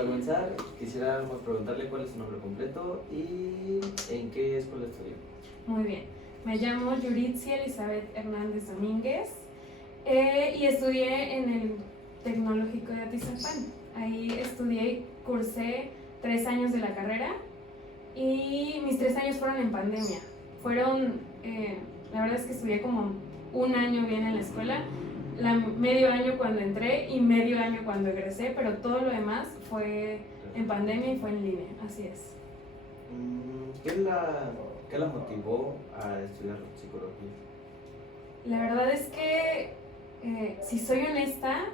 Para comenzar, quisiéramos preguntarle cuál es su nombre completo y en qué escuela estudió. Muy bien, me llamo Yuritzia Elizabeth Hernández Domínguez y estudié en el Tecnológico de Atizapán. Ahí estudié y cursé 3 años de la carrera y mis 3 años fueron en pandemia. La verdad es que estudié como un año bien en la escuela, medio año cuando entré y medio año cuando egresé, pero todo lo demás fue en pandemia y fue en línea, así es. ¿Qué la motivó a estudiar psicología? La verdad es que, si soy honesta,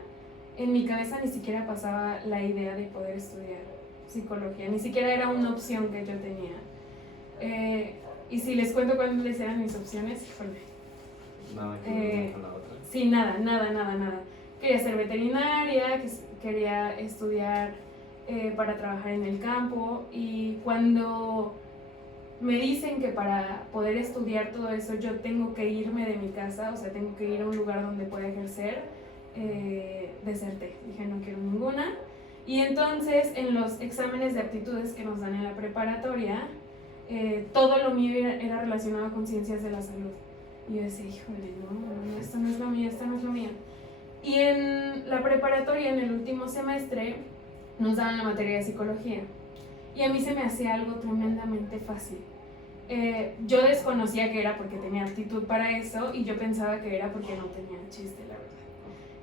en mi cabeza ni siquiera pasaba la idea de poder estudiar psicología, ni siquiera era una opción que yo tenía. Y si les cuento cuáles eran mis opciones, híjole. Nada que ver con la otra. Sí, nada. Quería ser veterinaria, quería estudiar para trabajar en el campo, y cuando me dicen que para poder estudiar todo eso yo tengo que irme de mi casa, o sea, tengo que ir a un lugar donde pueda ejercer, deserté. Dije, no quiero ninguna. Y entonces en los exámenes de aptitudes que nos dan en la preparatoria, todo lo mío era relacionado con ciencias de la salud. Y yo decía, híjole, no, esto no es lo mío. Y en la preparatoria, en el último semestre, nos daban la materia de psicología. Y a mí se me hacía algo tremendamente fácil. Yo desconocía que era porque tenía aptitud para eso, y yo pensaba que era porque no tenía chiste, la verdad.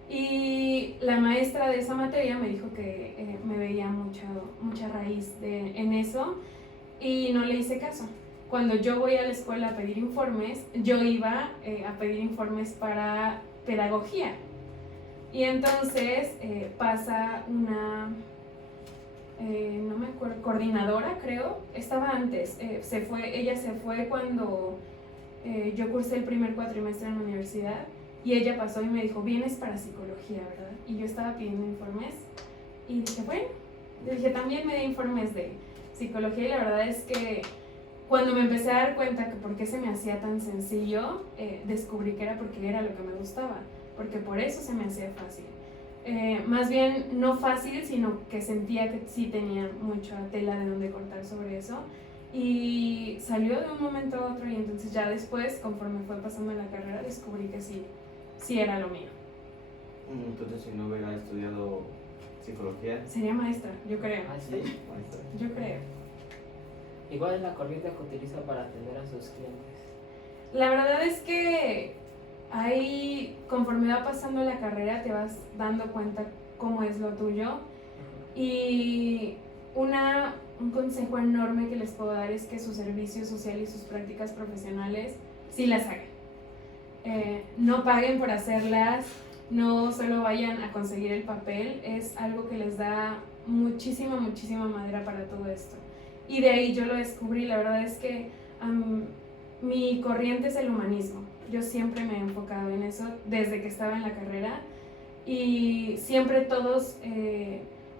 Y la maestra de esa materia me dijo que me veía mucha raíz en eso, y no le hice caso. Cuando yo voy a la escuela a pedir informes, yo iba a pedir informes para pedagogía. Y entonces pasa una, no me acuerdo, coordinadora, creo, estaba antes, ella se fue cuando yo cursé el primer cuatrimestre en la universidad, y ella pasó y me dijo, vienes para psicología, ¿verdad? Y yo estaba pidiendo informes y dije, bueno, le dije, también me di informes de psicología, y la verdad es que cuando me empecé a dar cuenta que por qué se me hacía tan sencillo, descubrí que era porque era lo que me gustaba, porque por eso se me hacía fácil. Más bien no fácil, sino que sentía que sí tenía mucha tela de donde cortar sobre eso, y salió de un momento a otro, y entonces ya después, conforme fue pasando la carrera, descubrí que sí era lo mío. Entonces, si no hubiera estudiado psicología, sería maestra, yo creo. ¿Ah, sí? maestra. Yo creo. Igual es la corriente que utiliza para atender a sus clientes. La verdad es que ahí, conforme va pasando la carrera, te vas dando cuenta cómo es lo tuyo. Y un consejo enorme que les puedo dar es que su servicio social y sus prácticas profesionales sí las hagan. No paguen por hacerlas, no solo vayan a conseguir el papel, es algo que les da muchísima madera para todo esto. Y de ahí yo lo descubrí. La verdad es que mi corriente es el humanismo. Yo siempre me he enfocado en eso desde que estaba en la carrera, y siempre todas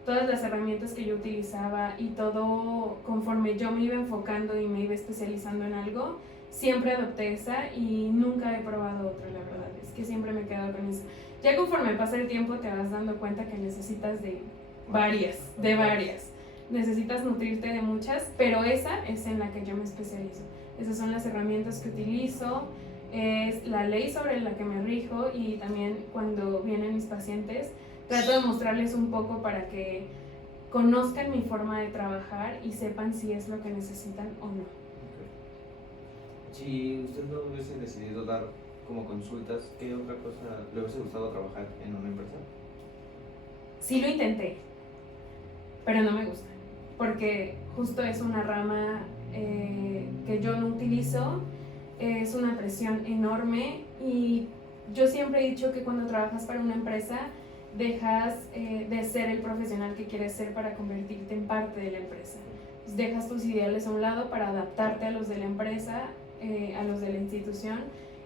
las herramientas que yo utilizaba y todo, conforme yo me iba enfocando y me iba especializando en algo, siempre adopté esa y nunca he probado otra. La verdad es que siempre me he quedado con esa. Ya conforme pasa el tiempo te vas dando cuenta que necesitas de varias. Necesitas nutrirte de muchas, pero esa es en la que yo me especializo. Esas son las herramientas que utilizo, es la ley sobre la que me rijo, y también cuando vienen mis pacientes trato de mostrarles un poco para que conozcan mi forma de trabajar y sepan si es lo que necesitan o no. Si usted no hubiese decidido dar como consultas, ¿qué otra cosa le hubiese gustado trabajar en una empresa? Sí lo intenté, pero no me gusta, porque justo es una rama que yo no utilizo, es una presión enorme, y yo siempre he dicho que cuando trabajas para una empresa dejas de ser el profesional que quieres ser para convertirte en parte de la empresa. Pues dejas tus ideales a un lado para adaptarte a los de la empresa, a los de la institución,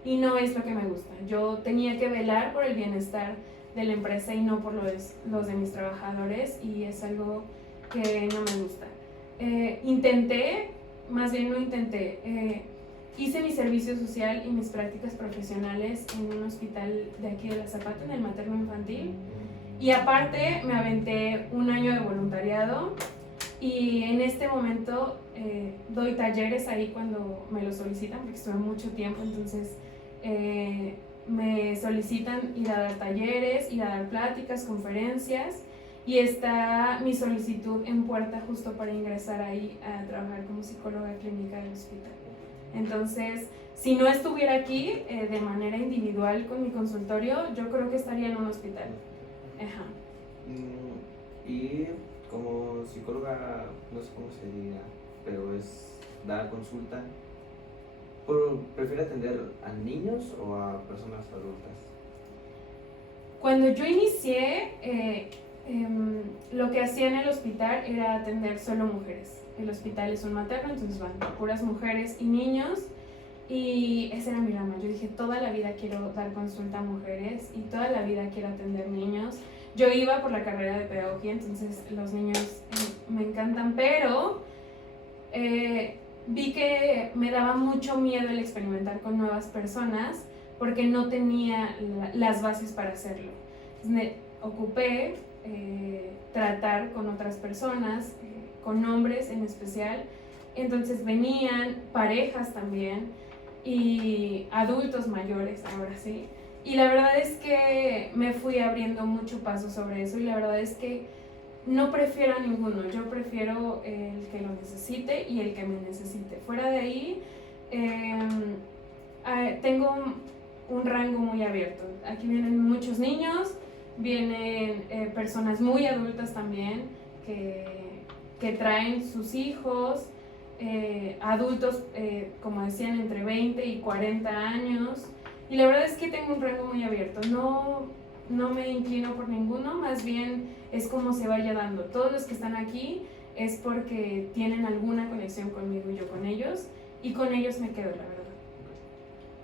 y no es lo que me gusta. Yo tenía que velar por el bienestar de la empresa y no por los de mis trabajadores, y es algo que no me gusta. Hice mi servicio social y mis prácticas profesionales en un hospital de aquí de La Zapata, en el materno infantil, Y aparte me aventé un año de voluntariado y en este momento doy talleres ahí cuando me lo solicitan, porque estuve mucho tiempo, entonces me solicitan ir a dar talleres, ir a dar pláticas, conferencias, y está mi solicitud en puerta justo para ingresar ahí a trabajar como psicóloga clínica del hospital. Entonces, si no estuviera aquí de manera individual con mi consultorio, yo creo que estaría en un hospital. Ajá. Y como psicóloga, no sé cómo se diga, pero es dar consulta. ¿Prefiere atender a niños o a personas adultas? Cuando yo inicié, lo que hacía en el hospital era atender solo mujeres. El hospital es un materno, entonces van puras mujeres y niños. Y esa era mi rama. Yo dije, toda la vida quiero dar consulta a mujeres y toda la vida quiero atender niños. Yo iba por la carrera de pedagogía, entonces los niños me encantan, pero vi que me daba mucho miedo el experimentar con nuevas personas porque no tenía las bases para hacerlo. Entonces me ocupé tratar con otras personas, con hombres en especial. Entonces venían parejas también y adultos mayores, ahora sí. Y la verdad es que me fui abriendo mucho paso sobre eso y la verdad es que no prefiero a ninguno, yo prefiero el que lo necesite y el que me necesite. Fuera de ahí, tengo un rango muy abierto. Aquí vienen muchos niños, vienen personas muy adultas también que traen sus hijos, adultos, como decían, entre 20 y 40 años. Y la verdad es que tengo un rango muy abierto, no me inclino por ninguno, más bien es como se vaya dando. Todos los que están aquí es porque tienen alguna conexión conmigo y yo con ellos, y con ellos me quedo, la verdad.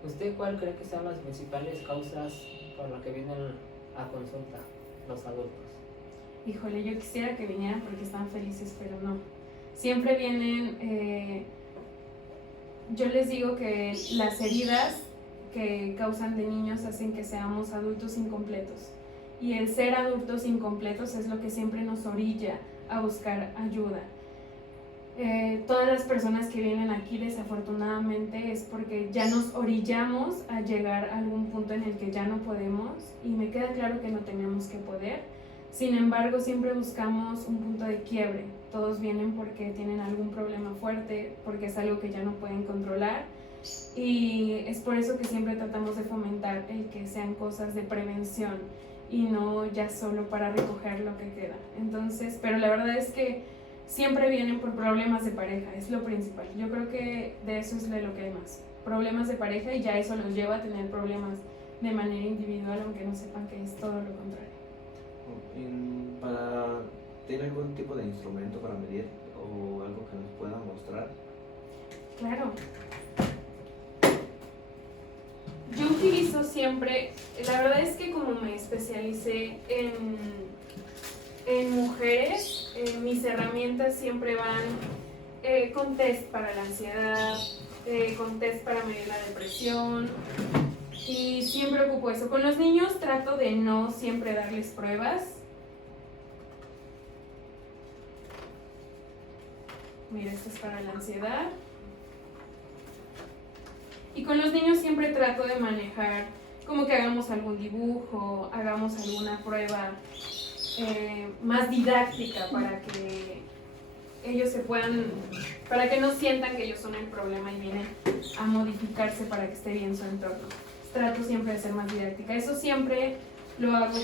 ¿Usted cuál cree que son las principales causas por las que vienen a consulta los adultos? Híjole, yo quisiera que vinieran porque están felices, pero no. Siempre vienen, yo les digo que las heridas que causan de niños hacen que seamos adultos incompletos. Y el ser adultos incompletos es lo que siempre nos orilla a buscar ayuda. Todas las personas que vienen aquí desafortunadamente es porque ya nos orillamos a llegar a algún punto en el que ya no podemos, y me queda claro que no tenemos que poder. Sin embargo, siempre buscamos un punto de quiebre. Todos vienen porque tienen algún problema fuerte, porque es algo que ya no pueden controlar, y es por eso que siempre tratamos de fomentar el que sean cosas de prevención y no ya solo para recoger lo que queda. Entonces, pero la verdad es que siempre vienen por problemas de pareja, es lo principal. Yo creo que de eso es de lo que hay más. Problemas de pareja, y ya eso los lleva a tener problemas de manera individual, aunque no sepan que es todo lo contrario. ¿Tiene algún tipo de instrumento para medir o algo que nos pueda mostrar? Claro. Yo utilizo siempre, la verdad es que como me especialicé en mujeres, mis herramientas siempre van con test para la ansiedad, con test para medir la depresión, y siempre ocupo eso. Con los niños trato de no siempre darles pruebas. Mira, esto es para la ansiedad. Y con los niños siempre trato de manejar como que hagamos algún dibujo, hagamos alguna prueba más didáctica para que ellos para que no sientan que ellos son el problema y vienen a modificarse para que esté bien su entorno. Trato siempre de ser más didáctica. Eso siempre lo hago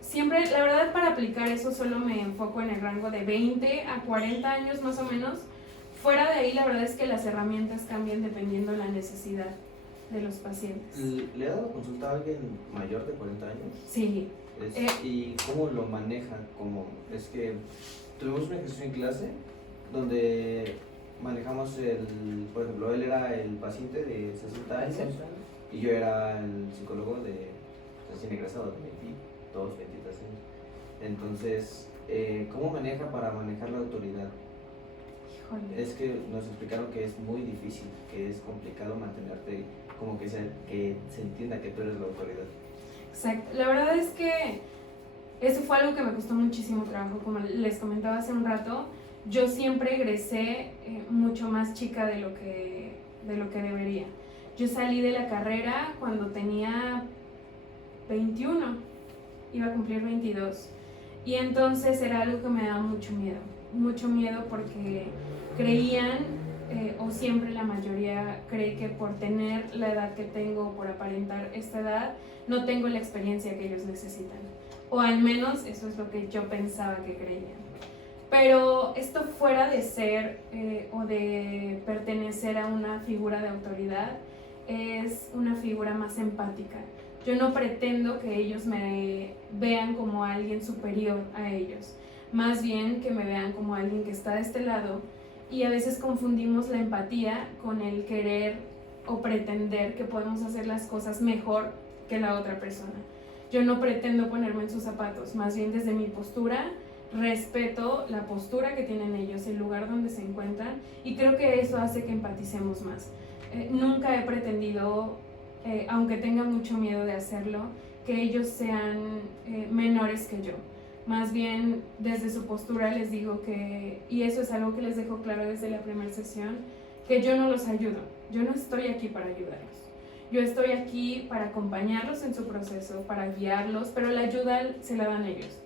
siempre, la verdad, para aplicar eso solo me enfoco en el rango de 20 a 40 años más o menos. Fuera de ahí, la verdad es que las herramientas cambian dependiendo de la necesidad de los pacientes. ¿Le ha dado consulta a alguien mayor de 40 años? Sí. ¿Y cómo lo maneja? Es que tuvimos un ejercicio en clase donde manejamos por ejemplo, él era el paciente de 60 años y yo era el psicólogo de recién egresado de 22, 23 años. Entonces, ¿cómo maneja para manejar la autoridad? Híjole. Es que nos explicaron que es muy difícil, que es complicado mantenerte, como que se entienda que tú eres la autoridad. Exacto. La verdad es que eso fue algo que me costó muchísimo trabajo. Como les comentaba hace un rato, yo siempre egresé mucho más chica de lo que debería. Yo salí de la carrera cuando tenía 21, iba a cumplir 22. Y entonces era algo que me daba mucho miedo porque creían, o siempre la mayoría cree que por tener la edad que tengo, por aparentar esta edad, no tengo la experiencia que ellos necesitan. O al menos eso es lo que yo pensaba que creían. Pero esto fuera de ser o de pertenecer a una figura de autoridad, es una figura más empática. Yo no pretendo que ellos me vean como alguien superior a ellos, más bien que me vean como alguien que está de este lado, y a veces confundimos la empatía con el querer o pretender que podemos hacer las cosas mejor que la otra persona. Yo no pretendo ponerme en sus zapatos, más bien desde mi postura respeto la postura que tienen ellos, el lugar donde se encuentran, y creo que eso hace que empaticemos más. Nunca he pretendido, aunque tenga mucho miedo de hacerlo, que ellos sean menores que yo. Más bien desde su postura les digo que, y eso es algo que les dejo claro desde la primera sesión, que yo no los ayudo, yo no estoy aquí para ayudarlos. Yo estoy aquí para acompañarlos en su proceso, para guiarlos, pero la ayuda se la dan ellos.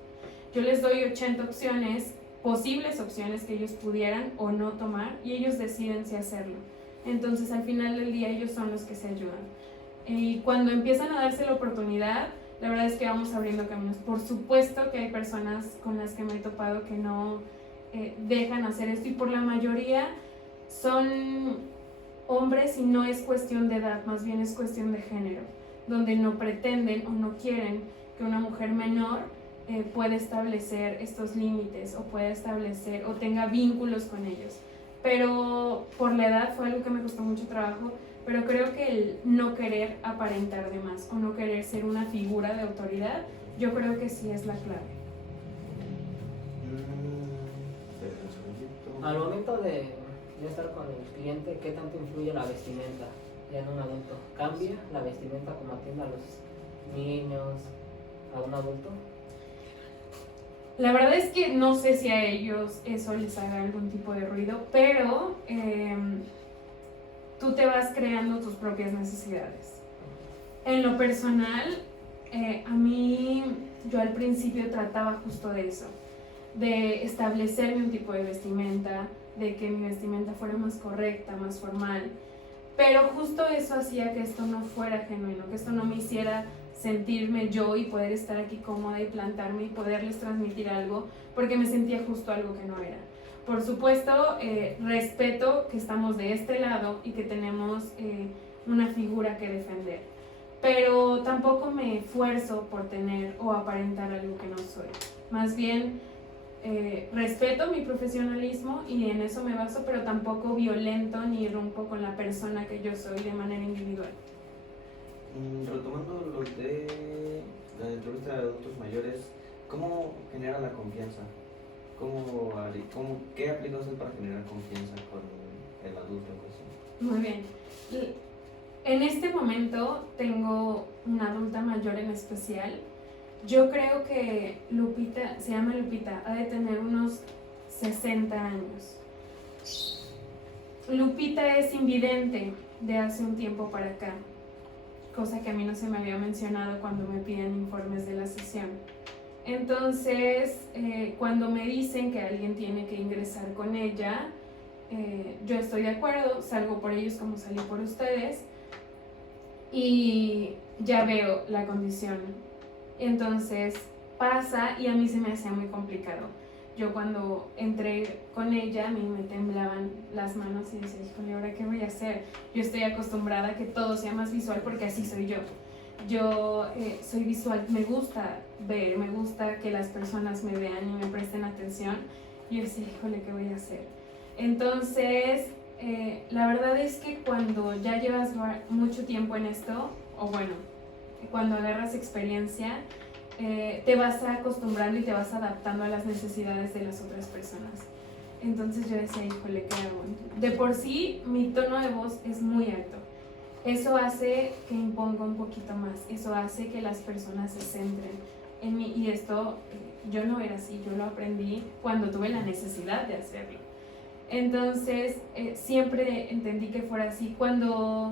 Yo les doy 80 opciones, posibles opciones que ellos pudieran o no tomar, y ellos deciden si hacerlo. Entonces al final del día ellos son los que se ayudan. Y cuando empiezan a darse la oportunidad, la verdad es que vamos abriendo caminos. Por supuesto que hay personas con las que me he topado que no dejan hacer esto, y por la mayoría son hombres, y no es cuestión de edad, más bien es cuestión de género, donde no pretenden o no quieren que una mujer menor pueda establecer estos límites o pueda establecer o tenga vínculos con ellos. Pero por la edad fue algo que me costó mucho trabajo, pero creo que el no querer aparentar de más o no querer ser una figura de autoridad, yo creo que sí es la clave. Al momento de estar con el cliente, ¿qué tanto influye la vestimenta ya en un adulto? ¿Cambia la vestimenta como atiende a los niños, a un adulto? La verdad es que no sé si a ellos eso les haga algún tipo de ruido, pero tú te vas creando tus propias necesidades. En lo personal, a mí, yo al principio trataba justo de eso, de establecerme un tipo de vestimenta, de que mi vestimenta fuera más correcta, más formal, pero justo eso hacía que esto no fuera genuino, que esto no me hiciera sentirme yo y poder estar aquí cómoda y plantarme y poderles transmitir algo, porque me sentía justo algo que no era. Por supuesto, respeto que estamos de este lado y que tenemos una figura que defender, pero tampoco me esfuerzo por tener o aparentar algo que no soy. Más bien, respeto mi profesionalismo y en eso me baso, pero tampoco violento ni rompo con la persona que yo soy de manera individual. Retomando lo de la entrevista de adultos mayores, ¿cómo genera la confianza? ¿Qué aplica usted para generar confianza con el adulto? Muy bien. En este momento tengo una adulta mayor en especial. Yo creo que Lupita, se llama Lupita, ha de tener unos 60 años. Lupita es invidente de hace un tiempo para acá, cosa que a mí no se me había mencionado cuando me piden informes de la sesión. Entonces, cuando me dicen que alguien tiene que ingresar con ella, yo estoy de acuerdo, salgo por ellos como salí por ustedes, y ya veo la condición. Entonces pasa y a mí se me hacía muy complicado. Yo cuando entré con ella, a mí me temblaban las manos y decía, híjole, ¿ahora qué voy a hacer? Yo estoy acostumbrada a que todo sea más visual porque así soy yo. Yo soy visual, me gusta ver, me gusta que las personas me vean y me presten atención. Y yo decía, híjole, ¿qué voy a hacer? Entonces, la verdad es que cuando ya llevas mucho tiempo en esto, o bueno, cuando agarras experiencia, te vas acostumbrando y te vas adaptando a las necesidades de las otras personas. Entonces yo decía, híjole, ¿qué hago? De por sí, mi tono de voz es muy alto. Eso hace que imponga un poquito más, eso hace que las personas se centren. en mí, y esto yo no era así, yo lo aprendí cuando tuve la necesidad de hacerlo. Entonces, siempre entendí que fuera así. Cuando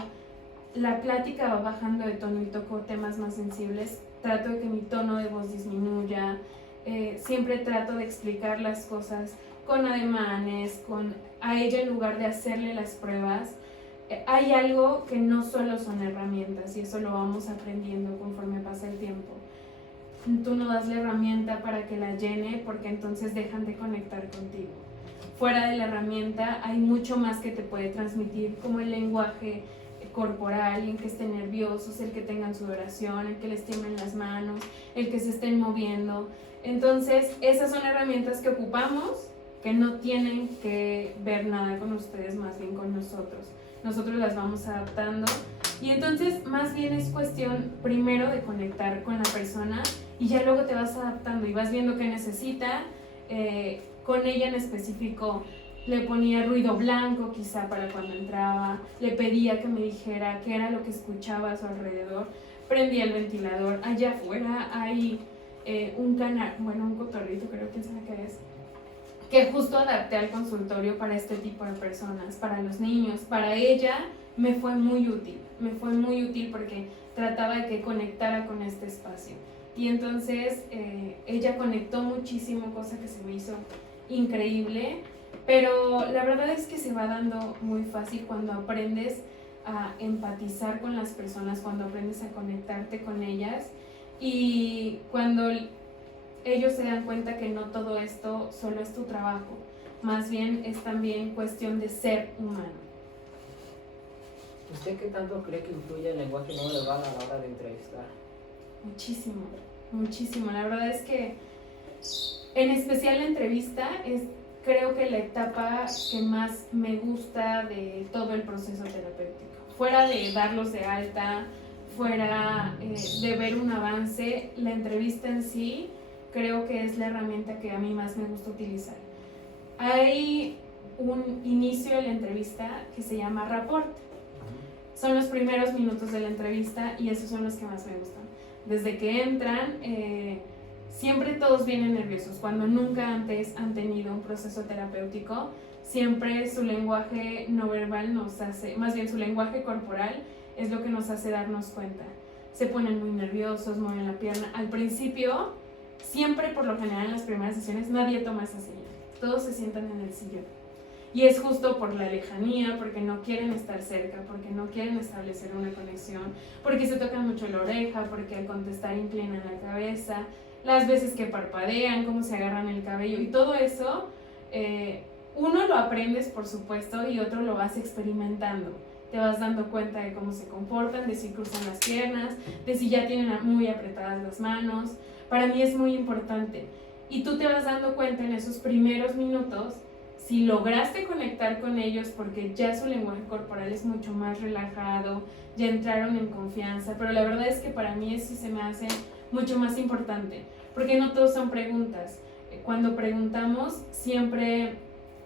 la plática va bajando de tono y toco temas más sensibles, trato de que mi tono de voz disminuya, siempre trato de explicar las cosas con ademanes, a ella en lugar de hacerle las pruebas. Hay algo que no solo son herramientas, y eso lo vamos aprendiendo conforme pasa el tiempo. Tú no das la herramienta para que la llene, porque entonces dejan de conectar contigo. Fuera de la herramienta hay mucho más que te puede transmitir, como el lenguaje corporal, el que estén nerviosos, el que tengan sudoración, el que les tiemblen las manos, el que se estén moviendo. Entonces, esas son herramientas que ocupamos, que no tienen que ver nada con ustedes, más bien con nosotros. Nosotros las vamos adaptando, y entonces más bien es cuestión primero de conectar con la persona, y ya luego te vas adaptando y vas viendo qué necesita. Con ella en específico le ponía ruido blanco quizá para cuando entraba, le pedía que me dijera qué era lo que escuchaba a su alrededor, prendía el ventilador. Allá afuera hay un cotorrito, creo que sabe qué es, que justo adapté al consultorio para este tipo de personas, para los niños. Para ella me fue muy útil porque trataba de que conectara con este espacio. Y entonces ella conectó muchísimo, cosa que se me hizo increíble, pero la verdad es que se va dando muy fácil cuando aprendes a empatizar con las personas, cuando aprendes a conectarte con ellas, y cuando ellos se dan cuenta que no todo esto solo es tu trabajo, más bien es también cuestión de ser humano. ¿Usted qué tanto cree que influye el lenguaje no verbal a la hora de entrevistar? Muchísimo. La verdad es que en especial la entrevista es, creo que la etapa que más me gusta de todo el proceso terapéutico. Fuera de darlos de alta, fuera de ver un avance, la entrevista en sí creo que es la herramienta que a mí más me gusta utilizar. Hay un inicio de la entrevista que se llama rapport. Son los primeros minutos de la entrevista, y esos son los que más me gustan. Desde que entran, siempre todos vienen nerviosos. Cuando nunca antes han tenido un proceso terapéutico, siempre su lenguaje no verbal nos hace, más bien su lenguaje corporal es lo que nos hace darnos cuenta. Se ponen muy nerviosos, mueven la pierna. Al principio, siempre por lo general en las primeras sesiones, nadie toma esa señal. Todos se sientan en el sillón. Y es justo por la lejanía, porque no quieren estar cerca, porque no quieren establecer una conexión, porque se tocan mucho la oreja, porque al contestar inclinan la cabeza, las veces que parpadean, cómo se agarran el cabello, y todo eso, uno lo aprendes por supuesto, y otro lo vas experimentando. Te vas dando cuenta de cómo se comportan, de si cruzan las piernas, de si ya tienen muy apretadas las manos. Para mí es muy importante. Y tú te vas dando cuenta en esos primeros minutos si lograste conectar con ellos, porque ya su lenguaje corporal es mucho más relajado, ya entraron en confianza. Pero la verdad es que para mí eso se me hace mucho más importante, porque no todos son preguntas. Cuando preguntamos siempre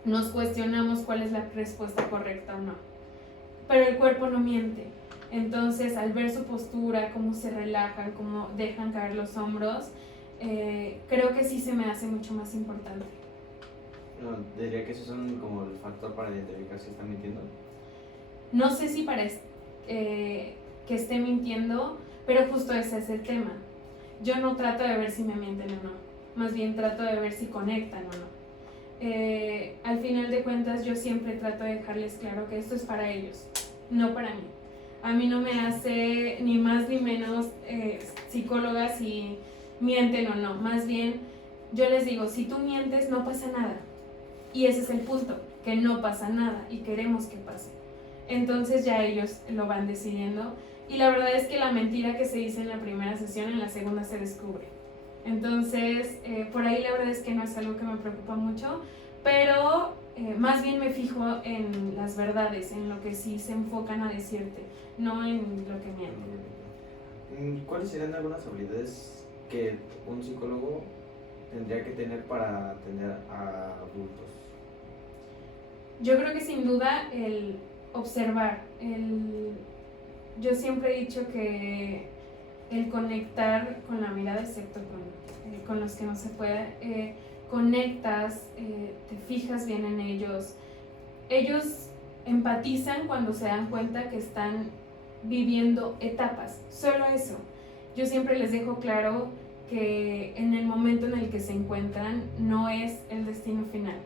nos cuestionamos cuál es la respuesta correcta o no, pero el cuerpo no miente. Entonces, al ver su postura, cómo se relajan, cómo dejan caer los hombros, creo que sí se me hace mucho más importante. No, diría que esos son como el factor para identificar si está mintiendo. No sé si para que esté mintiendo, pero justo ese es el tema. Yo no trato de ver si me mienten o no, más bien trato de ver si conectan o no. Al final de cuentas, yo siempre trato de dejarles claro que esto es para ellos, no para mí. A mí no me hace ni más ni menos psicóloga si mienten o no. Más bien, yo les digo, si tú mientes, no pasa nada. Y ese es el punto, que no pasa nada y queremos que pase. Entonces ya ellos lo van decidiendo. Y la verdad es que la mentira que se dice en la primera sesión, en la segunda se descubre. Entonces, por ahí la verdad es que no es algo que me preocupa mucho, pero más bien me fijo en las verdades, en lo que sí se enfocan a decirte, no en lo que mienten. ¿Cuáles serían algunas habilidades que un psicólogo tendría que tener para atender a adultos? Yo creo que sin duda el observar, yo siempre he dicho que el conectar con la mirada, excepto con los que no se puede, conectas, te fijas bien en ellos. Ellos empatizan cuando se dan cuenta que están viviendo etapas, solo eso. Yo siempre les dejo claro que en el momento en el que se encuentran no es el destino final.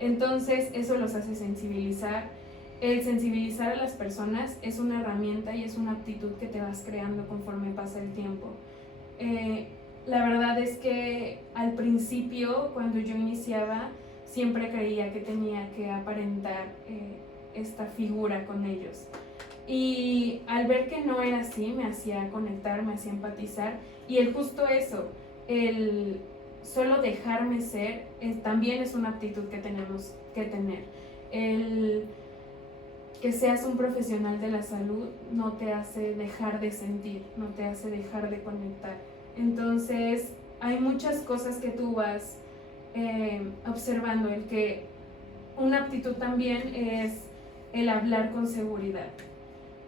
Entonces eso los hace sensibilizar. El sensibilizar a las personas es una herramienta y es una aptitud que te vas creando conforme pasa el tiempo. La verdad es que al principio, cuando yo iniciaba, siempre creía que tenía que aparentar esta figura con ellos. Y al ver que no era así, me hacía conectar, me hacía empatizar. Y el justo eso, el solo dejarme ser, también es una aptitud que tenemos que tener. El que seas un profesional de la salud no te hace dejar de sentir, no te hace dejar de conectar. Entonces, hay muchas cosas que tú vas observando. El que una aptitud también es el hablar con seguridad.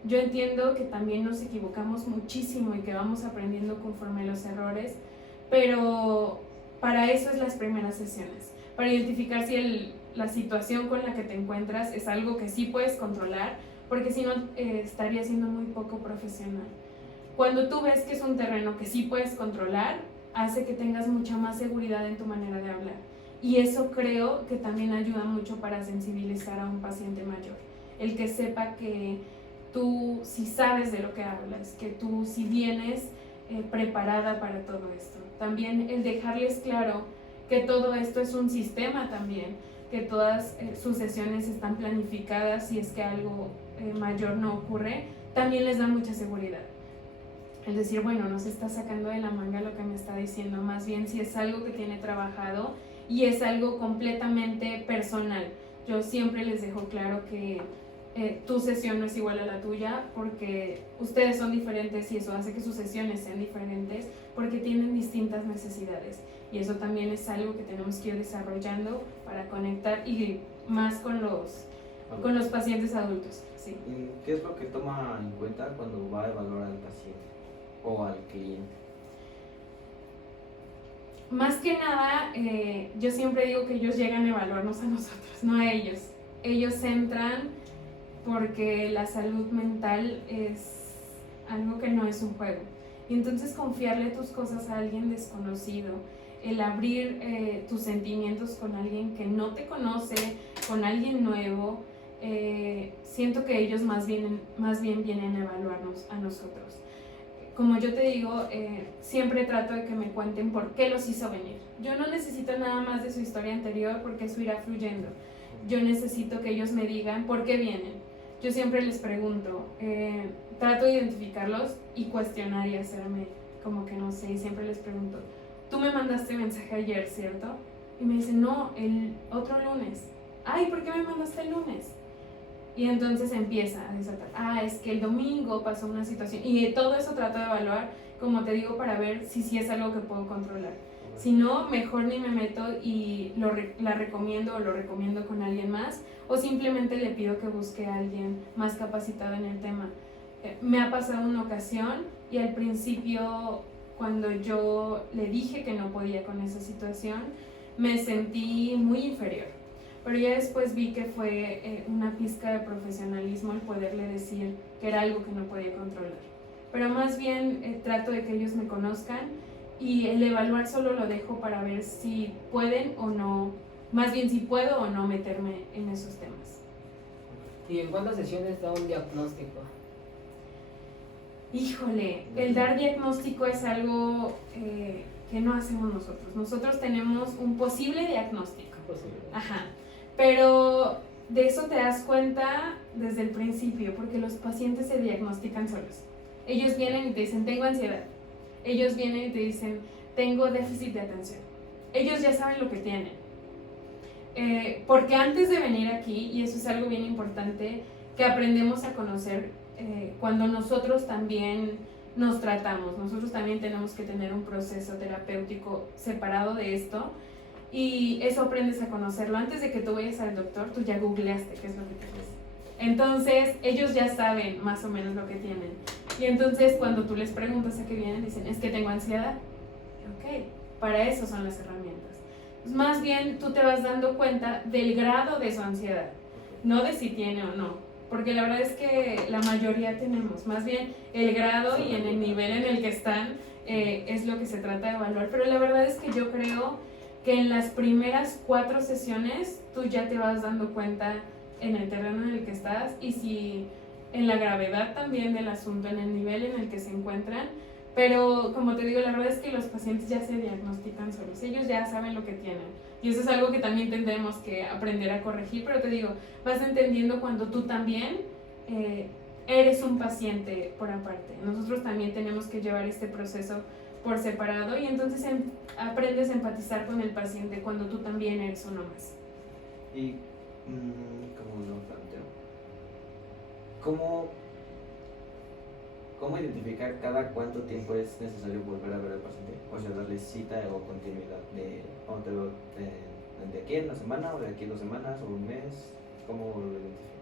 Yo entiendo que también nos equivocamos muchísimo y que vamos aprendiendo conforme los errores, pero para eso es las primeras sesiones, para identificar si la situación con la que te encuentras es algo que sí puedes controlar, porque si no estaría siendo muy poco profesional. Cuando tú ves que es un terreno que sí puedes controlar, hace que tengas mucha más seguridad en tu manera de hablar. Y eso creo que también ayuda mucho para sensibilizar a un paciente mayor. El que sepa que tú sí sabes de lo que hablas, que tú sí vienes preparada para todo esto. También el dejarles claro que todo esto es un sistema también, que todas sus sesiones están planificadas si es que algo mayor no ocurre, también les da mucha seguridad. El decir, bueno, no se está sacando de la manga lo que me está diciendo, más bien si es algo que tiene trabajado y es algo completamente personal. Yo siempre les dejo claro que tu sesión no es igual a la tuya, porque ustedes son diferentes y eso hace que sus sesiones sean diferentes, porque tienen distintas necesidades, y eso también es algo que tenemos que ir desarrollando para conectar, y más con los pacientes adultos. Sí. ¿Y qué es lo que toma en cuenta cuando va a evaluar al paciente o al cliente? Más que nada, yo siempre digo que ellos llegan a evaluarnos a nosotros, no a ellos. Ellos entran porque la salud mental es algo que no es un juego. Y entonces confiarle tus cosas a alguien desconocido, el abrir tus sentimientos con alguien que no te conoce, con alguien nuevo, siento que ellos más bien vienen a evaluarnos a nosotros. Como yo te digo, siempre trato de que me cuenten por qué los hizo venir. Yo no necesito nada más de su historia anterior, porque eso irá fluyendo. Yo necesito que ellos me digan por qué vienen. Yo siempre les pregunto, trato de identificarlos y cuestionar y hacerme como que no sé, y siempre les pregunto, tú me mandaste mensaje ayer, ¿cierto? Y me dicen, no, el otro lunes. Ay, ¿por qué me mandaste el lunes? Y entonces empieza a desatar, es que el domingo pasó una situación, y todo eso trato de evaluar, como te digo, para ver si es algo que puedo controlar. Si no, mejor ni me meto y la recomiendo o lo recomiendo con alguien más, o simplemente le pido que busque a alguien más capacitado en el tema. Me ha pasado una ocasión y al principio, cuando yo le dije que no podía con esa situación, me sentí muy inferior. Pero ya después vi que fue una pizca de profesionalismo el poderle decir que era algo que no podía controlar. Pero más bien trato de que ellos me conozcan, y el evaluar solo lo dejo para ver si pueden o no, más bien si puedo o no meterme en esos temas. ¿Y en cuántas sesiones da un diagnóstico? Híjole, el dar diagnóstico es algo que no hacemos nosotros. Nosotros tenemos un posible diagnóstico. Posible. Ajá. Pero de eso te das cuenta desde el principio, porque los pacientes se diagnostican solos. Ellos vienen y te dicen, tengo ansiedad. Ellos vienen y te dicen, tengo déficit de atención. Ellos ya saben lo que tienen. Porque antes de venir aquí, y eso es algo bien importante, que aprendemos a conocer cuando nosotros también nos tratamos. Nosotros también tenemos que tener un proceso terapéutico separado de esto, y eso aprendes a conocerlo. Antes de que tú vayas al doctor, tú ya googleaste qué es lo que tienes. Entonces, ellos ya saben más o menos lo que tienen. Y entonces cuando tú les preguntas a qué vienen, dicen, es que tengo ansiedad. Ok, para eso son las herramientas. Pues más bien tú te vas dando cuenta del grado de su ansiedad, no de si tiene o no. Porque la verdad es que la mayoría tenemos, más bien el grado y en el nivel en el que están es lo que se trata de evaluar. Pero la verdad es que yo creo que en las primeras 4 sesiones tú ya te vas dando cuenta en el terreno en el que estás y si en la gravedad también del asunto, en el nivel en el que se encuentran. Pero como te digo, la verdad es que los pacientes ya se diagnostican solos, ellos ya saben lo que tienen. Y eso es algo que también tendremos que aprender a corregir, pero te digo, vas entendiendo cuando tú también eres un paciente por aparte. Nosotros también tenemos que llevar este proceso por separado y entonces aprendes a empatizar con el paciente cuando tú también eres uno más. Y, ¿cómo lo planteo? ¿Cómo identificar cada cuánto tiempo es necesario volver a ver al paciente? O sea, darle cita o continuidad de aquí en una semana o de aquí 2 semanas o un mes. ¿Cómo lo identifico?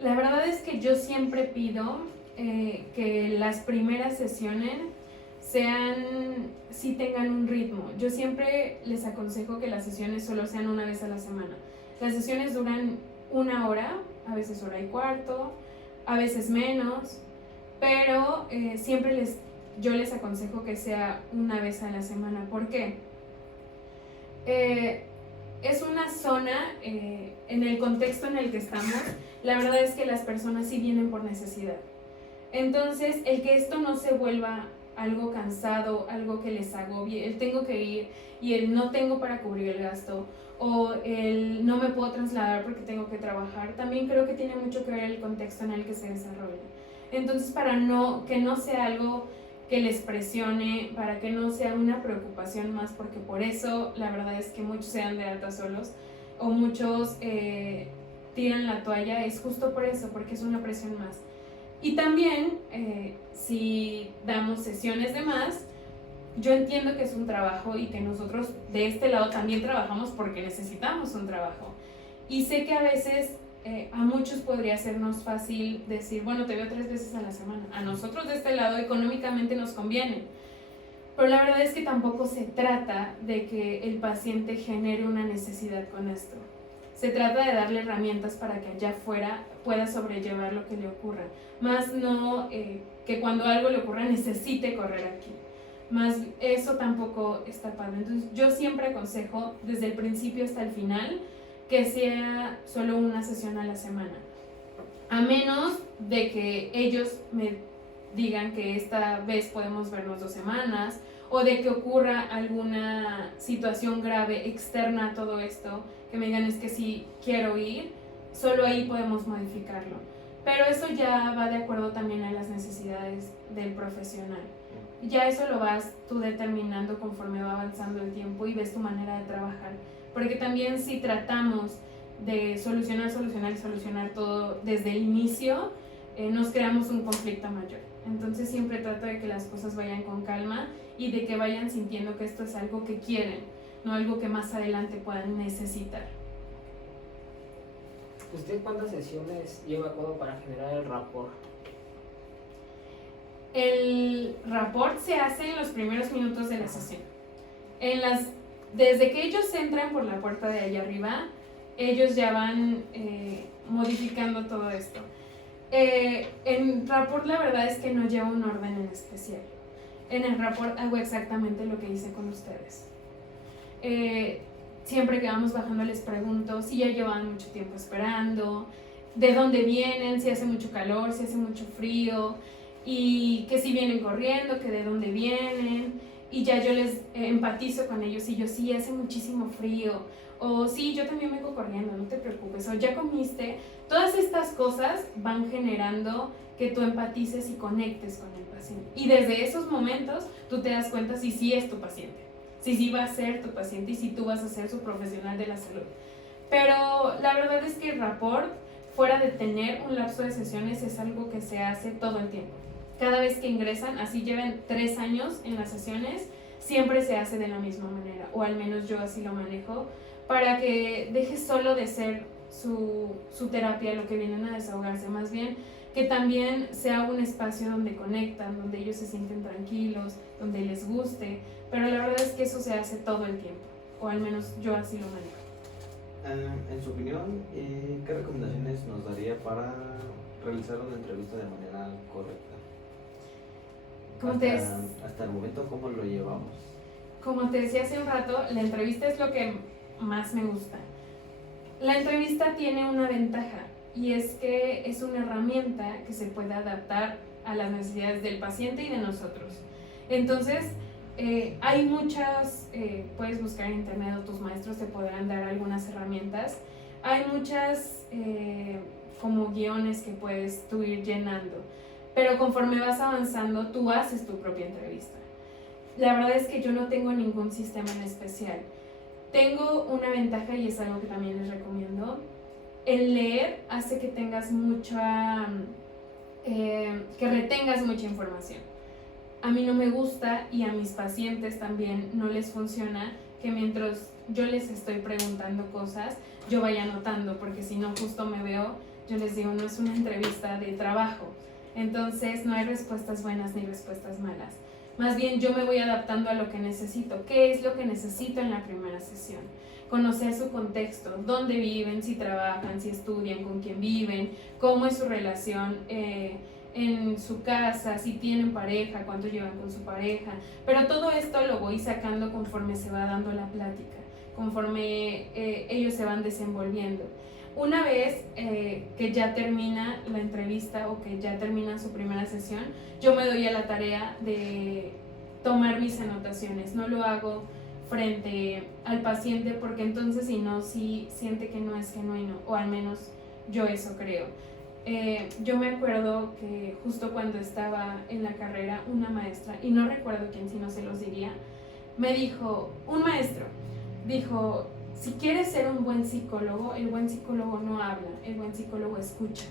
La verdad es que yo siempre pido que las primeras sesiones sí tengan un ritmo. Yo siempre les aconsejo que las sesiones solo sean una vez a la semana. Las sesiones duran 1 hora, a veces 1:15, a veces menos, pero siempre yo les aconsejo que sea una vez a la semana. ¿Por qué? Es una zona, en el contexto en el que estamos, la verdad es que las personas sí vienen por necesidad. Entonces, el que esto no se vuelva algo cansado, algo que les agobie, el tengo que ir y el no tengo para cubrir el gasto, o el no me puedo trasladar porque tengo que trabajar, también creo que tiene mucho que ver el contexto en el que se desarrolla. Entonces, para que no sea algo que les presione, para que no sea una preocupación más, porque por eso la verdad es que muchos se dan de alta solos o muchos tiran la toalla, es justo por eso, porque es una presión más. Y también, si damos sesiones de más, yo entiendo que es un trabajo y que nosotros de este lado también trabajamos porque necesitamos un trabajo. Y sé que a veces a muchos podría sernos fácil decir, bueno, te veo 3 veces a la semana. A nosotros de este lado económicamente nos conviene. Pero la verdad es que tampoco se trata de que el paciente genere una necesidad con esto. Se trata de darle herramientas para que allá afuera pueda sobrellevar lo que le ocurra. Más no que cuando algo le ocurra necesite correr aquí. Más eso tampoco está padre. Entonces yo siempre aconsejo desde el principio hasta el final que sea solo una sesión a la semana. A menos de que ellos me digan que esta vez podemos vernos 2 semanas o de que ocurra alguna situación grave externa a todo esto, que me digan es que si quiero ir, solo ahí podemos modificarlo. Pero eso ya va de acuerdo también a las necesidades del profesional. Ya eso lo vas tú determinando conforme va avanzando el tiempo y ves tu manera de trabajar. Porque también si tratamos de solucionar todo desde el inicio, nos creamos un conflicto mayor. Entonces siempre trato de que las cosas vayan con calma y de que vayan sintiendo que esto es algo que quieren, no algo que más adelante puedan necesitar. ¿Usted cuántas sesiones lleva a cabo para generar el rapport? El rapport se hace en los primeros minutos de la sesión. Desde que ellos entran por la puerta de allá arriba, ellos ya van modificando todo esto. En rapport la verdad es que no lleva un orden en especial. En el rapport hago exactamente lo que hice con ustedes. Siempre que vamos bajando les pregunto si ya llevan mucho tiempo esperando, de dónde vienen, si hace mucho calor, si hace mucho frío, y que si vienen corriendo, que de dónde vienen, y ya yo les empatizo con ellos y yo sí, hace muchísimo frío, o sí, yo también vengo corriendo, no te preocupes, o ya comiste. Todas estas cosas van generando que tú empatices y conectes con el paciente. Y desde esos momentos tú te das cuenta si sí es tu paciente, si sí va a ser tu paciente y si tú vas a ser su profesional de la salud. Pero la verdad es que el rapport, fuera de tener un lapso de sesiones, es algo que se hace todo el tiempo. Cada vez que ingresan, así lleven 3 años en las sesiones, siempre se hace de la misma manera, o al menos yo así lo manejo, para que dejes solo de ser su terapia, lo que vienen a desahogarse, más bien que también sea un espacio donde conectan, donde ellos se sienten tranquilos, donde les guste, pero la verdad es que eso se hace todo el tiempo, o al menos yo así lo manejo. En su opinión, ¿qué recomendaciones nos daría para realizar una entrevista de manera correcta? Hasta el momento, ¿cómo lo llevamos? Como te decía hace un rato, la entrevista es lo que más me gusta. La entrevista tiene una ventaja y es que es una herramienta que se puede adaptar a las necesidades del paciente y de nosotros. Entonces, hay muchas, puedes buscar en internet o tus maestros te podrán dar algunas herramientas. Hay muchas como guiones que puedes tú ir llenando, pero conforme vas avanzando, tú haces tu propia entrevista. La verdad es que yo no tengo ningún sistema en especial. Tengo una ventaja y es algo que también les recomiendo. El leer hace que tengas que retengas mucha información. A mí no me gusta y a mis pacientes también no les funciona que mientras yo les estoy preguntando cosas, yo vaya anotando, porque si no justo me veo, yo les digo, no es una entrevista de trabajo. Entonces no hay respuestas buenas ni respuestas malas. Más bien yo me voy adaptando a lo que necesito. ¿Qué es lo que necesito en la primera sesión? Conocer su contexto, dónde viven, si trabajan, si estudian, con quién viven, cómo es su relación en su casa, si tienen pareja, cuánto llevan con su pareja. Pero todo esto lo voy sacando conforme se va dando la plática, conforme ellos se van desenvolviendo. Una vez que ya termina la entrevista o que ya termina su primera sesión, yo me doy a la tarea de tomar mis anotaciones. No lo hago frente al paciente porque entonces si no, sí siente que no es genuino, o al menos yo eso creo. Yo me acuerdo que justo cuando estaba en la carrera, una maestra, y no recuerdo quién, si no se los diría, me dijo, un maestro, dijo, si quieres ser un buen psicólogo, el buen psicólogo no habla, el buen psicólogo escucha.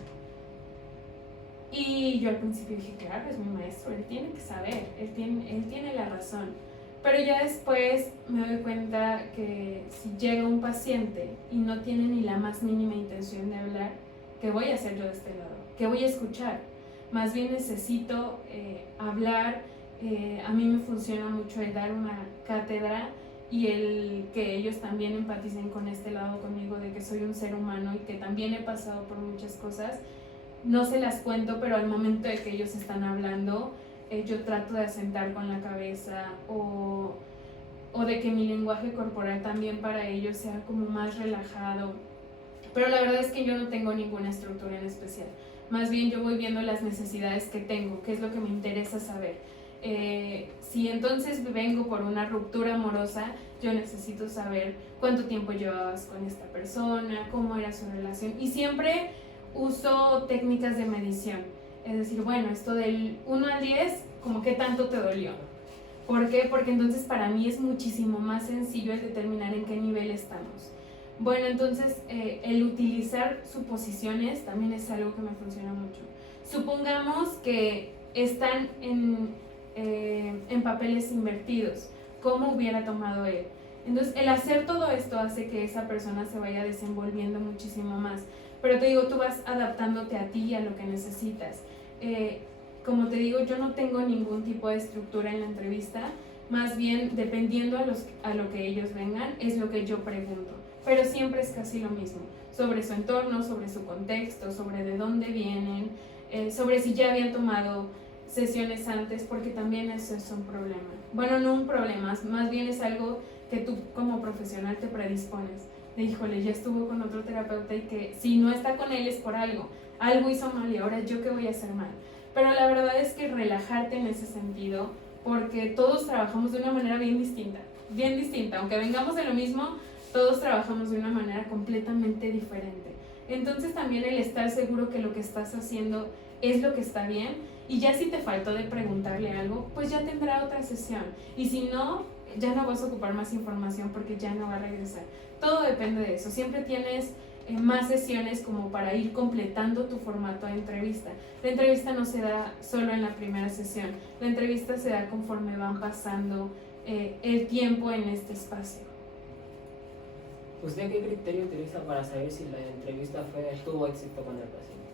Y yo al principio dije, claro, es mi maestro, él tiene que saber, él tiene la razón. Pero ya después me doy cuenta que si llega un paciente y no tiene ni la más mínima intención de hablar, ¿qué voy a hacer yo de este lado? ¿Qué voy a escuchar? Más bien necesito hablar. A mí me funciona mucho el dar una cátedra y el que ellos también empaticen con este lado conmigo, de que soy un ser humano y que también he pasado por muchas cosas. No se las cuento, pero al momento de que ellos están hablando, yo trato de asentar con la cabeza o de que mi lenguaje corporal también para ellos sea como más relajado. Pero la verdad es que yo no tengo ninguna estructura en especial. Más bien yo voy viendo las necesidades que tengo, qué es lo que me interesa saber. Si entonces vengo por una ruptura amorosa, yo necesito saber cuánto tiempo llevabas con esta persona, cómo era su relación. Y siempre uso técnicas de medición. Es decir, bueno, esto del 1 al 10, como qué tanto te dolió. ¿Por qué? Porque entonces para mí es muchísimo más sencillo el determinar en qué nivel estamos. Bueno, entonces el utilizar suposiciones también es algo que me funciona mucho. Supongamos que están en papeles invertidos. ¿Cómo hubiera tomado él? Entonces, el hacer todo esto hace que esa persona se vaya desenvolviendo muchísimo más. Pero te digo, tú vas adaptándote a ti y a lo que necesitas. Como te digo, yo no tengo ningún tipo de estructura en la entrevista. Más bien, dependiendo a lo que ellos vengan, es lo que yo pregunto. Pero siempre es casi lo mismo. Sobre su entorno, sobre su contexto, sobre de dónde vienen, sobre si ya habían tomado sesiones antes, porque también eso es un problema. Bueno, no un problema, más bien es algo que tú como profesional te predispones. De híjole, ya estuvo con otro terapeuta y que si no está con él es por algo hizo mal y ahora yo qué voy a hacer mal. Pero la verdad es que relajarte en ese sentido, porque todos trabajamos de una manera bien distinta, aunque vengamos de lo mismo, todos trabajamos de una manera completamente diferente. Entonces también el estar seguro que lo que estás haciendo es lo que está bien, y ya si te faltó de preguntarle algo, pues ya tendrá otra sesión, y si no, ya no vas a ocupar más información porque ya no va a regresar. Todo depende de eso. Siempre tienes más sesiones como para ir completando tu formato de entrevista. La entrevista no se da solo en la primera sesión, la entrevista se da conforme van pasando el tiempo en este espacio. ¿Usted qué criterio utiliza para saber si la entrevista tuvo éxito con el paciente?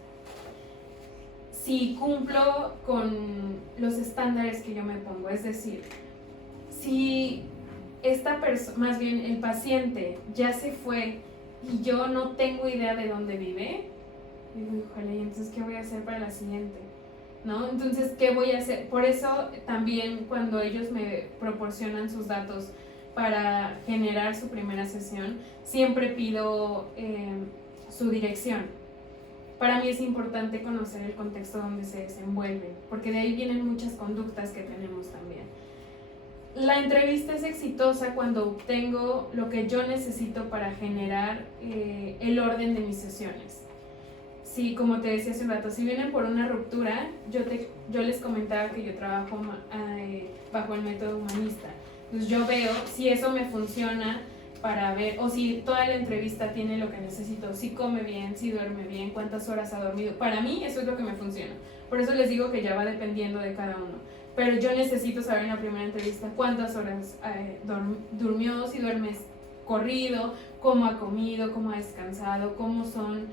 Si cumplo con los estándares que yo me pongo, es decir, si esta persona, más bien el paciente, ya se fue y yo no tengo idea de dónde vive, digo, híjole, ¿y entonces qué voy a hacer para la siguiente? ¿No? Entonces, ¿qué voy a hacer? Por eso también cuando ellos me proporcionan sus datos para generar su primera sesión, siempre pido su dirección. Para mí es importante conocer el contexto donde se desenvuelve, porque de ahí vienen muchas conductas que tenemos también. La entrevista es exitosa cuando obtengo lo que yo necesito para generar el orden de mis sesiones. Sí, como te decía hace un rato, si vienen por una ruptura, yo les comentaba que yo trabajo bajo el método humanista. Entonces yo veo si eso me funciona para ver, o si toda la entrevista tiene lo que necesito, si come bien, si duerme bien, cuántas horas ha dormido. Para mí eso es lo que me funciona. Por eso les digo que ya va dependiendo de cada uno. Pero yo necesito saber en la primera entrevista cuántas horas durmió, si duermes corrido, cómo ha comido, cómo ha descansado, cómo son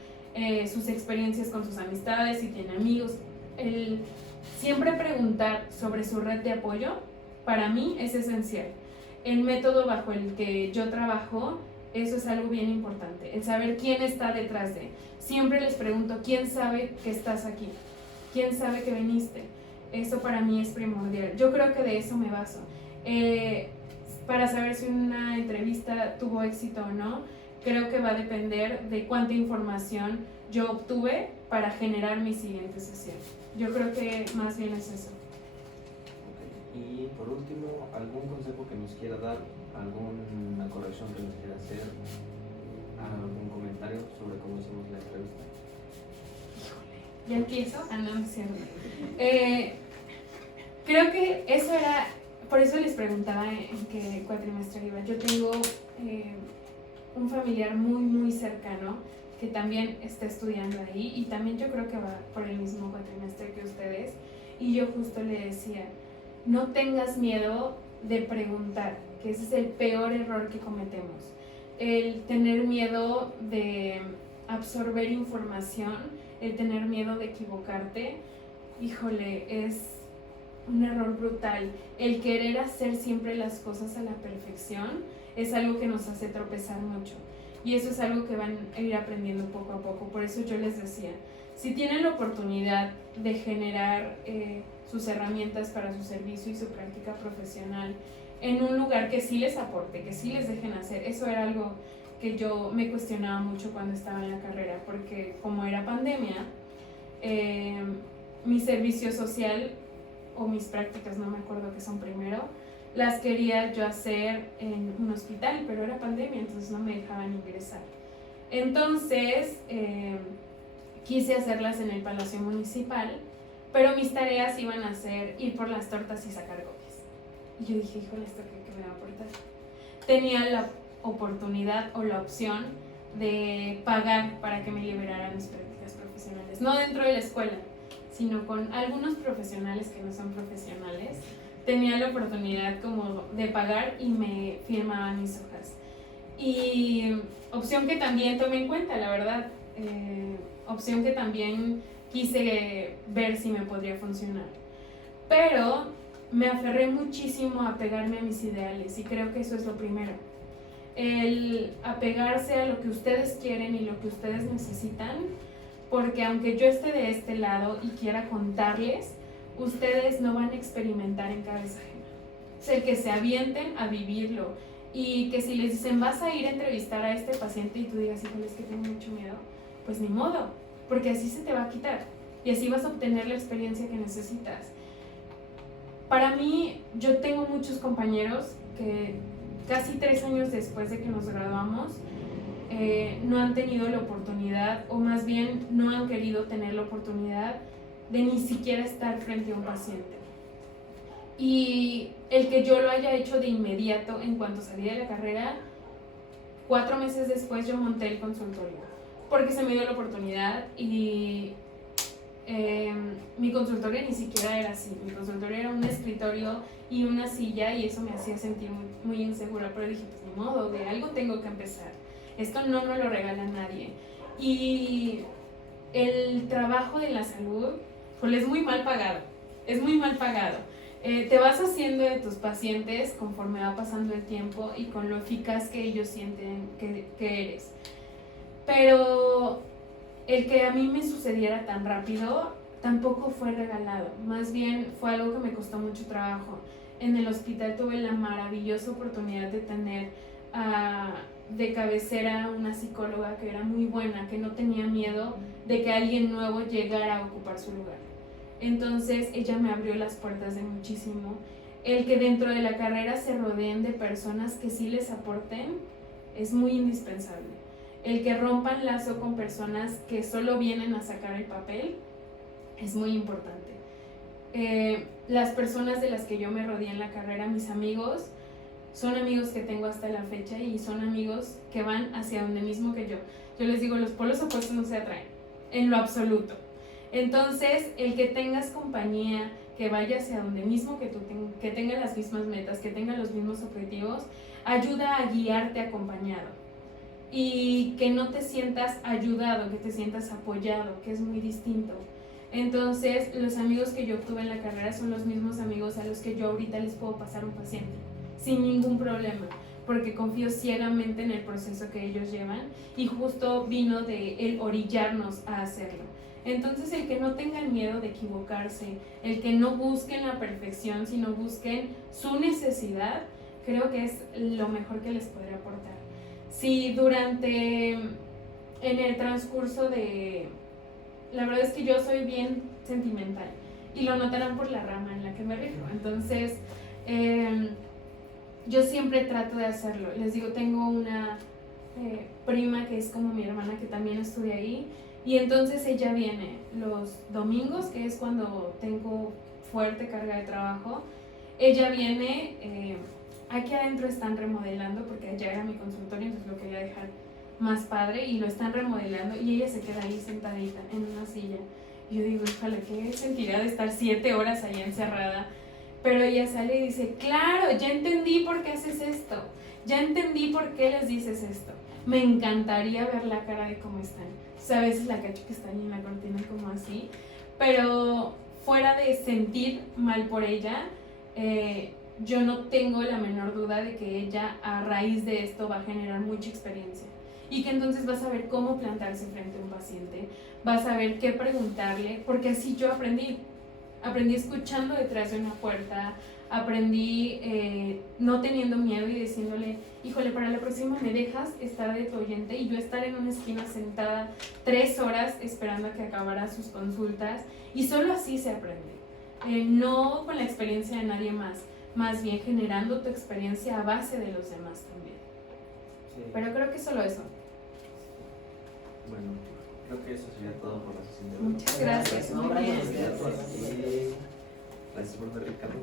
sus experiencias con sus amistades, si tiene amigos. Siempre preguntar sobre su red de apoyo, para mí es esencial. El método bajo el que yo trabajo, eso es algo bien importante, el saber quién está detrás de. Siempre les pregunto, ¿quién sabe que estás aquí? ¿Quién sabe que viniste? Eso para mí es primordial. Yo creo que de eso me baso. Para saber si una entrevista tuvo éxito o no, creo que va a depender de cuánta información yo obtuve para generar mi siguiente sesión. Yo creo que más bien es eso. Y por último, ¿algún consejo que nos quiera dar? ¿Alguna corrección que nos quiera hacer? ¿Algún comentario sobre cómo hicimos la entrevista? ¿Ya empiezo? No, no es cierto. Creo que eso era, por eso les preguntaba en qué cuatrimestre iba. Yo tengo un familiar muy, muy cercano que también está estudiando ahí y también yo creo que va por el mismo cuatrimestre que ustedes. Y yo justo le decía, no tengas miedo de preguntar, que ese es el peor error que cometemos. El tener miedo de absorber información, el tener miedo de equivocarte, híjole, es un error brutal. El querer hacer siempre las cosas a la perfección es algo que nos hace tropezar mucho. Y eso es algo que van a ir aprendiendo poco a poco. Por eso yo les decía, si tienen la oportunidad de generar sus herramientas para su servicio y su práctica profesional en un lugar que sí les aporte, que sí les dejen hacer, eso era algo que yo me cuestionaba mucho cuando estaba en la carrera, porque como era pandemia, mi servicio social o mis prácticas, no me acuerdo qué son primero, las quería yo hacer en un hospital, pero era pandemia, entonces no me dejaban ingresar. Entonces quise hacerlas en el Palacio Municipal, pero mis tareas iban a ser ir por las tortas y sacar copias. Y yo dije, híjole, ¿esto qué me va a aportar? Tenía la oportunidad o la opción de pagar para que me liberaran mis prácticas profesionales, no dentro de la escuela, sino con algunos profesionales que no son profesionales. Tenía la oportunidad como de pagar y me firmaban mis hojas. Y opción que también tomé en cuenta, la verdad, opción que también quise ver si me podría funcionar. Pero me aferré muchísimo a apegarme a mis ideales y creo que eso es lo primero. El apegarse a lo que ustedes quieren y lo que ustedes necesitan, porque aunque yo esté de este lado y quiera contarles, ustedes no van a experimentar en cabeza ajena. Es el que se avienten a vivirlo y que si les dicen vas a ir a entrevistar a este paciente y tú digas, híjole, es que tengo mucho miedo, pues ni modo, porque así se te va a quitar y así vas a obtener la experiencia que necesitas. Para mí, yo tengo muchos compañeros que casi 3 años después de que nos graduamos no han tenido la oportunidad, o más bien no han querido tener la oportunidad de ni siquiera estar frente a un paciente. Y el que yo lo haya hecho de inmediato en cuanto salí de la carrera, 4 meses después yo monté el consultorio, porque se me dio la oportunidad y mi consultorio ni siquiera era así. Mi consultorio era un escritorio y una silla y eso me hacía sentir muy, muy insegura, pero dije, pues ni modo, de algo tengo que empezar. Esto no nos lo regala nadie. Y el trabajo de la salud, pues es muy mal pagado, es muy mal pagado. Te vas haciendo de tus pacientes conforme va pasando el tiempo y con lo eficaz que ellos sienten que eres. Pero el que a mí me sucediera tan rápido tampoco fue regalado, más bien fue algo que me costó mucho trabajo. En el hospital tuve la maravillosa oportunidad de tener de cabecera una psicóloga que era muy buena, que no tenía miedo de que alguien nuevo llegara a ocupar su lugar. Entonces ella me abrió las puertas de muchísimo. El que dentro de la carrera se rodeen de personas que sí les aporten es muy indispensable. El que rompan lazo con personas que solo vienen a sacar el papel es muy importante. Las personas de las que yo me rodeé en la carrera, mis amigos, son amigos que tengo hasta la fecha y son amigos que van hacia donde mismo que yo. Yo les digo, los polos opuestos no se atraen, en lo absoluto. Entonces, el que tengas compañía, que vaya hacia donde mismo que tú, que tenga las mismas metas, que tenga los mismos objetivos, ayuda a guiarte acompañado. Y que no te sientas ayudado, que te sientas apoyado, que es muy distinto. Entonces, los amigos que yo obtuve en la carrera son los mismos amigos a los que yo ahorita les puedo pasar un paciente, sin ningún problema, porque confío ciegamente en el proceso que ellos llevan y justo vino de el orillarnos a hacerlo. Entonces, el que no tengan miedo de equivocarse, el que no busquen la perfección, sino busquen su necesidad, creo que es lo mejor que les podría aportar. Si en el transcurso de... La verdad es que yo soy bien sentimental y lo notarán por la rama en la que me rijo. Entonces, yo siempre trato de hacerlo. Les digo, tengo una prima que es como mi hermana que también estudia ahí y entonces ella viene los domingos, que es cuando tengo fuerte carga de trabajo. Ella viene, aquí adentro están remodelando porque allá era mi consultorio, entonces lo quería dejar más padre y lo están remodelando y ella se queda ahí sentadita en una silla. Y yo digo, híjole, ¿qué sentirá de estar 7 horas ahí encerrada? Pero ella sale y dice, claro, ya entendí por qué haces esto, ya entendí por qué les dices esto. Me encantaría ver la cara de cómo están. O sea, a veces la cacho que está ahí en la cortina como así, pero fuera de sentir mal por ella, yo no tengo la menor duda de que ella a raíz de esto va a generar mucha experiencia y que entonces vas a ver cómo plantarse frente a un paciente, vas a ver qué preguntarle, porque así yo aprendí escuchando detrás de una puerta, aprendí no teniendo miedo y diciéndole, híjole, para la próxima me dejas estar de tu oyente y yo estar en una esquina sentada 3 horas esperando a que acabara sus consultas y solo así se aprende, no con la experiencia de nadie más bien generando tu experiencia a base de los demás también. Sí. Pero creo que solo eso. Bueno, creo que eso sería todo por la sesión de hoy. Muchas gracias. No, Muy bien. gracias. Gracias por ver, Ricardo.